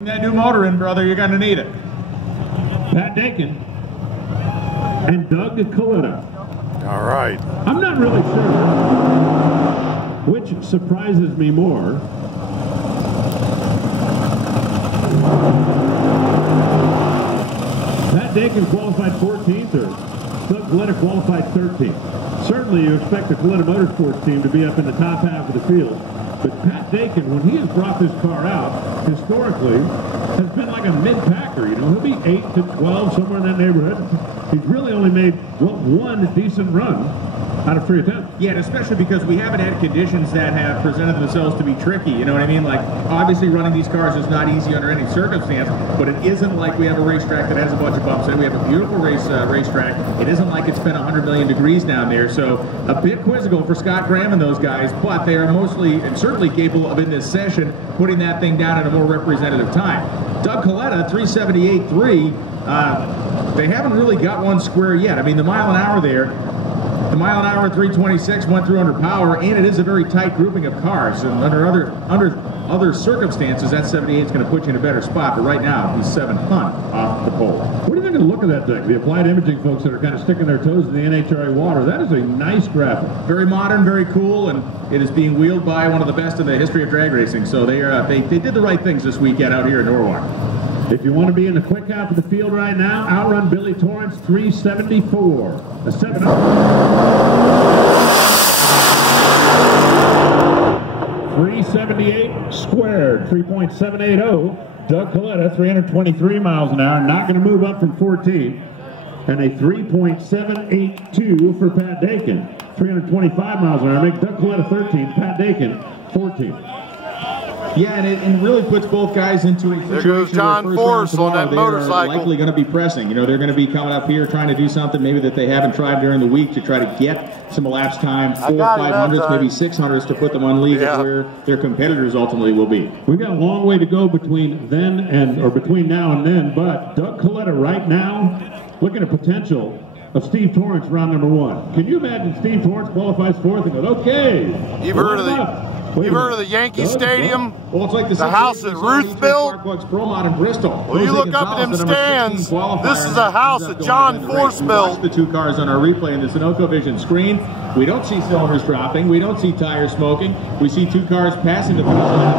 That new motor in, brother, you're going to need it. Pat Dakin and Doug Kallita. All right. I'm not really sure which surprises me more. Pat Dakin qualified 14th or Doug Kallita qualified 13th. Certainly you expect the Kallita Motorsports team to be up in the top half of the field. But Pat Dakin, when he has brought this car out, historically, has been like a mid-packer. You know, he'll be 8 to 12, somewhere in that neighborhood. He's really only made one decent run out of 3 attempts. Yeah, and especially because we haven't had conditions that have presented themselves to be tricky, you know what I mean? Like, obviously running these cars is not easy under any circumstance, but it isn't like we have a racetrack that has a bunch of bumps in it. We have a beautiful racetrack. It isn't like it's been 100 million degrees down there, so a bit quizzical for Scott Graham and those guys, but they are mostly and certainly capable of, in this session, putting that thing down in a more representative time. Doug Kallita, 378.3, they haven't really got one square yet. I mean, the mile an hour there, the mile an hour at 326 went through under power, and it is a very tight grouping of cars. And under other circumstances, that 78 is going to put you in a better spot. But right now, he's 700 off the pole. What do you think of the look of that thing? The applied imaging folks that are kind of sticking their toes in the NHRA water. That is a nice graphic. Very modern, very cool, and it is being wheeled by one of the best in the history of drag racing. So they did the right things this weekend out here in Norwalk. If you want to be in the quick half of the field right now, outrun Billy Torrance 374. A 7-0. 378 squared, 3.780. Doug Kallita, 323 miles an hour, not going to move up from 14. And a 3.782 for Pat Dakin, 325 miles an hour. Make Doug Kallita 13th, Pat Dakin 14th. Yeah, and it really puts both guys into a situation. There goes John Force on that motorcycle. Likely going to be pressing. You know, they're going to be coming up here trying to do something maybe that they haven't tried during the week to try to get some elapsed time, 400s, 500s, maybe 600s to put them on league where their competitors ultimately will be. We've got a long way to go between between now and then, but Doug Kallita right now, looking at potential of Steve Torrance round number 1. Can you imagine Steve Torrance qualifies 4th and goes, okay. You've heard of the Yankee Stadium? Well, it's like the house that Ruth built? In Bristol. Well, you look up at them stands, this is a house that John Force built. The 2 cars on our replay in the Sunoco Vision screen. We don't see cylinders dropping. We don't see tires smoking. We see 2 cars passing the finish line.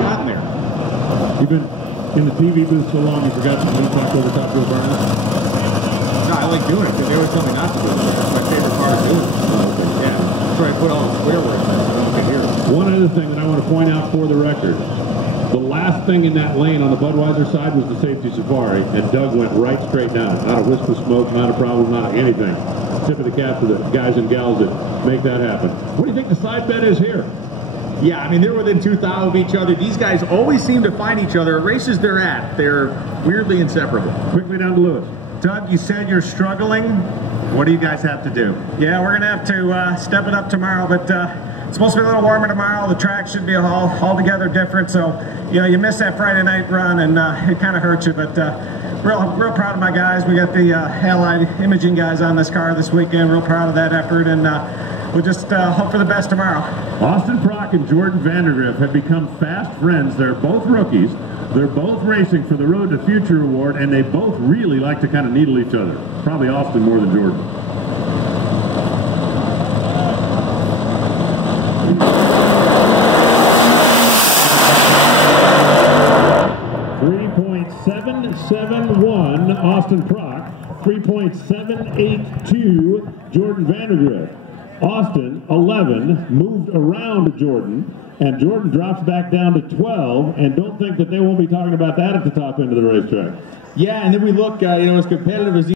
Gotten there. You've been in the TV booth so long you forgot to talk over top of the burner? No, I like doing it because they always tell me not to do it. That's my favorite part of doing it. Yeah. Try to put all the swear words in so I don't get here. One other thing that I want to point out for the record. The last thing in that lane on the Budweiser side was the safety safari, and Doug went right straight down. Not a wisp of smoke, not a problem, not anything. Tip of the cap to the guys and gals that make that happen. What do you think the side bet is here? Yeah, I mean, they're within 2,000 of each other. These guys always seem to find each other at races they're at. They're weirdly inseparable. Quickly down to Lewis. Doug, you said you're struggling. What do you guys have to do? Yeah, we're going to have to step it up tomorrow, but it's supposed to be a little warmer tomorrow. The track should be altogether different, so, you know, you missed that Friday night run, and it kind of hurt you, but real proud of my guys. We got the allied imaging guys on this car this weekend. Real proud of that effort, and we'll just hope for the best tomorrow. Austin Prock and Jordan Vandergriff have become fast friends. They're both rookies. They're both racing for the Road to Future award, and they both really like to kind of needle each other. Probably Austin more than Jordan. .771 Austin Prock, 3.782 Jordan Vandergriff. Austin, 11, moved around Jordan, and Jordan drops back down to 12, and don't think that they won't be talking about that at the top end of the racetrack. Yeah, and then we look, you know, as competitive as